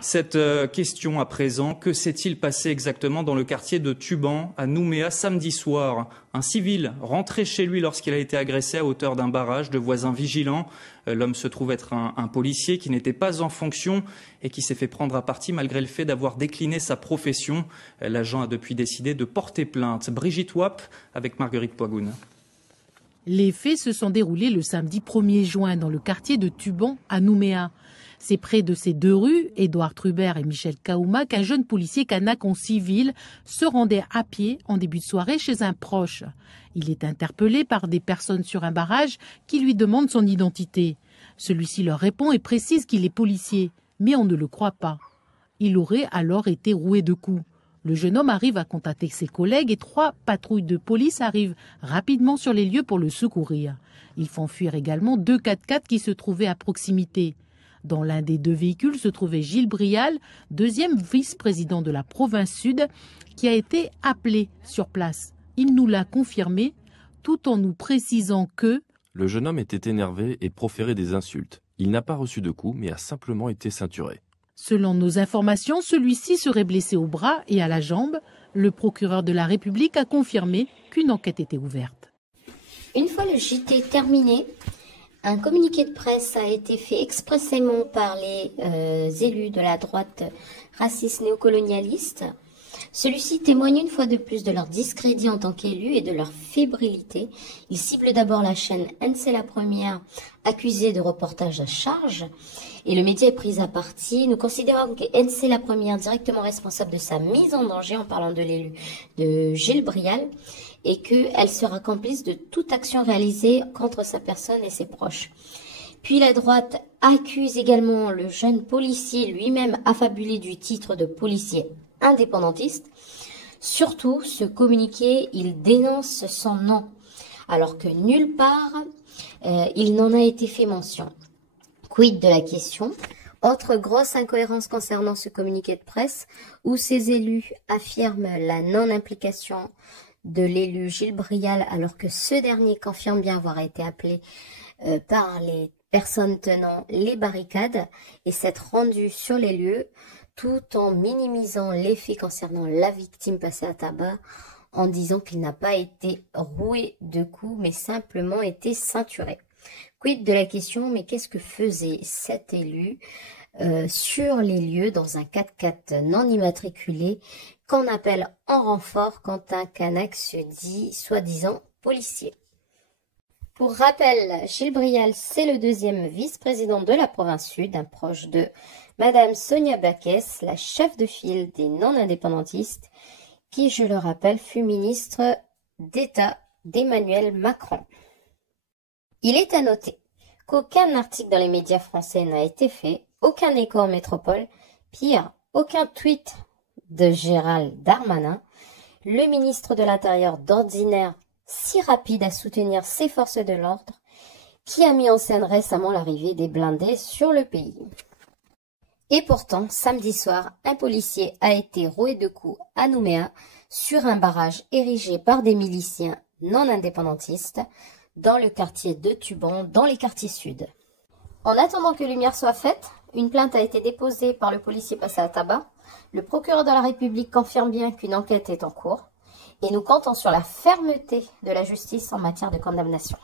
Cette question à présent, que s'est-il passé exactement dans le quartier de Tuban, à Nouméa, samedi soir? Un civil rentré chez lui lorsqu'il a été agressé à hauteur d'un barrage, de voisins vigilants. L'homme se trouve être un policier qui n'était pas en fonction et qui s'est fait prendre à partie malgré le fait d'avoir décliné sa profession. L'agent a depuis décidé de porter plainte. Brigitte Wapp avec Marguerite Poigoun. Les faits se sont déroulés le samedi 1er juin dans le quartier de Tuban à Nouméa. C'est près de ces deux rues, Édouard Trubert et Michel Kaouma, qu'un jeune policier kanak en civil se rendait à pied en début de soirée chez un proche. Il est interpellé par des personnes sur un barrage qui lui demandent son identité. Celui-ci leur répond et précise qu'il est policier, mais on ne le croit pas. Il aurait alors été roué de coups. Le jeune homme arrive à contacter ses collègues et 3 patrouilles de police arrivent rapidement sur les lieux pour le secourir. Ils font fuir également 2 4x4 qui se trouvaient à proximité. Dans l'un des 2 véhicules se trouvait Gilles Brial, deuxième vice-président de la province sud, qui a été appelé sur place. Il nous l'a confirmé, tout en nous précisant que le jeune homme était énervé et proférait des insultes. Il n'a pas reçu de coups, mais a simplement été ceinturé. Selon nos informations, celui-ci serait blessé au bras et à la jambe. Le procureur de la République a confirmé qu'une enquête était ouverte. Une fois le JT terminé, un communiqué de presse a été fait expressément par les élus de la droite raciste néocolonialiste. Celui-ci témoigne une fois de plus de leur discrédit en tant qu'élus et de leur fébrilité. Il cible d'abord la chaîne NC La Première, accusée de reportage à charge. Et le média est pris à partie. Nous considérons que NC La Première, directement responsable de sa mise en danger, en parlant de l'élu de Gilles Brial, et qu'elle sera complice de toute action réalisée contre sa personne et ses proches. Puis la droite accuse également le jeune policier, lui-même affabulé du titre de policier indépendantiste. Surtout, ce communiqué, il dénonce son nom, alors que nulle part, il n'en a été fait mention. Quid de la question? Autre grosse incohérence concernant ce communiqué de presse, où ces élus affirment la non-implication de l'élu Gilles Brial, alors que ce dernier confirme bien avoir été appelé par les personnes tenant les barricades et s'être rendu sur les lieux, tout en minimisant les faits concernant la victime passée à tabac, en disant qu'il n'a pas été roué de coups, mais simplement été ceinturé. Quid de la question, mais qu'est-ce que faisait cet élu sur les lieux dans un 4x4 non immatriculé qu'on appelle en renfort quand un kanak se dit soi-disant policier? Pour rappel, Gilles Brial, c'est le deuxième vice-président de la province sud, un proche de Madame Sonia Baquès, la chef de file des non-indépendantistes, qui, je le rappelle, fut ministre d'État d'Emmanuel Macron. Il est à noter qu'aucun article dans les médias français n'a été fait, aucun écho en métropole, pire, aucun tweet de Gérald Darmanin, le ministre de l'Intérieur d'ordinaire si rapide à soutenir ses forces de l'ordre, qui a mis en scène récemment l'arrivée des blindés sur le pays. Et pourtant, samedi soir, un policier a été roué de coups à Nouméa sur un barrage érigé par des miliciens non indépendantistes dans le quartier de Tuban, dans les quartiers sud. En attendant que lumière soit faite, une plainte a été déposée par le policier passé à tabac. Le procureur de la République confirme bien qu'une enquête est en cours et nous comptons sur la fermeté de la justice en matière de condamnation.